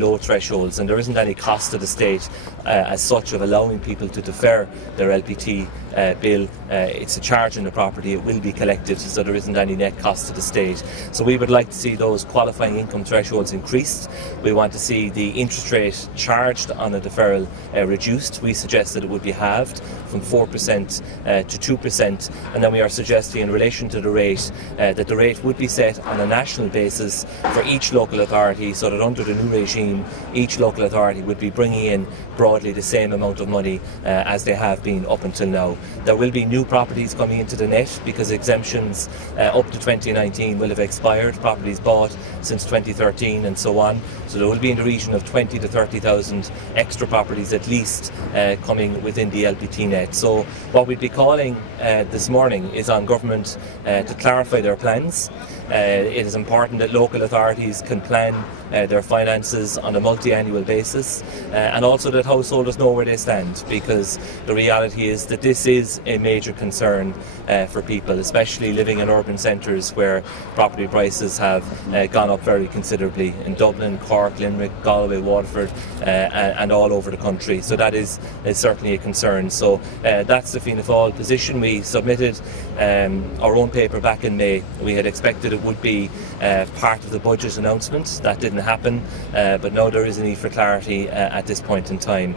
below thresholds, and there isn't any cost to the state as such of allowing people to defer their LPT bill. It's a charge in the property, it will be collected, so there isn't any net cost to the state. So we would like to see those qualifying income thresholds increased. We want to see the interest rate charged on a deferral reduced. We suggest that it would be halved from 4% to 2%, and then we are suggesting in relation to the rate that the rate would be set on a national basis for each local authority, so that under the new regime each local authority would be bringing in broadly the same amount of money as they have been up until now. There will be new properties coming into the net because exemptions up to 2019 will have expired, properties bought since 2013 and so on. So there will be in the region of 20 to 30,000 extra properties at least coming within the LPT net. So what we'd be calling this morning is on government to clarify their plans. It is important that local authorities can plan their finances on a multi-annual basis, and also that householders know where they stand, because the reality is that this is a major concern for people, especially living in urban centres where property prices have gone up very considerably in Dublin, Cork, Limerick, Galway, Waterford and all over the country. So that is certainly a concern. So that's the Fianna Fáil position. We submitted our own paper back in May. We had expected it would be part of the budget announcement. That didn't happen, but now there is a need for clarity at this point in time.